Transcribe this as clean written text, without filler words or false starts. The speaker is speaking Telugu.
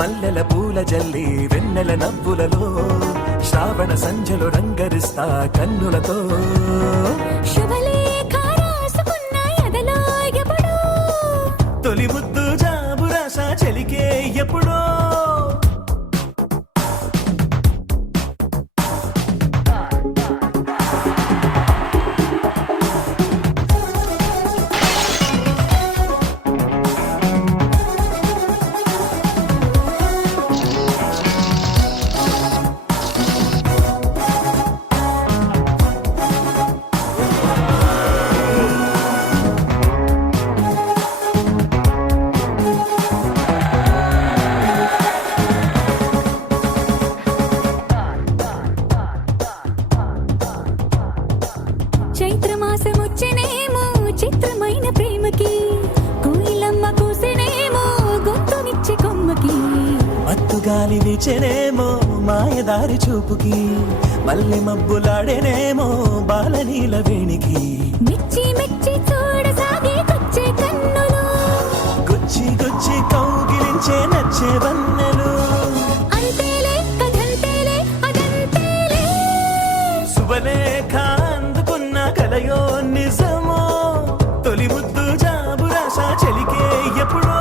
మల్లెల పూల జల్లి వెన్నెల నవ్వులలో శ్రావణ సంధ్యలు రంగరిస్తా కన్నులతో శుభలేఖ రాసుకున్న ఎదలో ఎప్పుడో తొలి ముద్దు జాబు రాస చెలికే ఎప్పుడో చైత్రమాసమొచ్చెనేమో చిత్రమైన ప్రేమకి కోయిలమ్మ కూసెనేమో గొంతునిచ్చి కొమ్మకి మత్తు గాలి వీచెనేమో మాయదారి చూపుకి మల్లె మబ్బులాడేనేమో బాలనీల వేణికి మెచ్చి మెచ్చి చూడసాగే కొచ్చే కన్నులు గుచ్చి గుచ్చి కౌగిలించే నచ్చే వన్నెలు అంతేలే కథంతేలే అదంతేలే శుభలేఖ అందుకున్న కలయో నిజమో తొలి ముద్దు జాబు రాస చెలికే ఎప్పుడో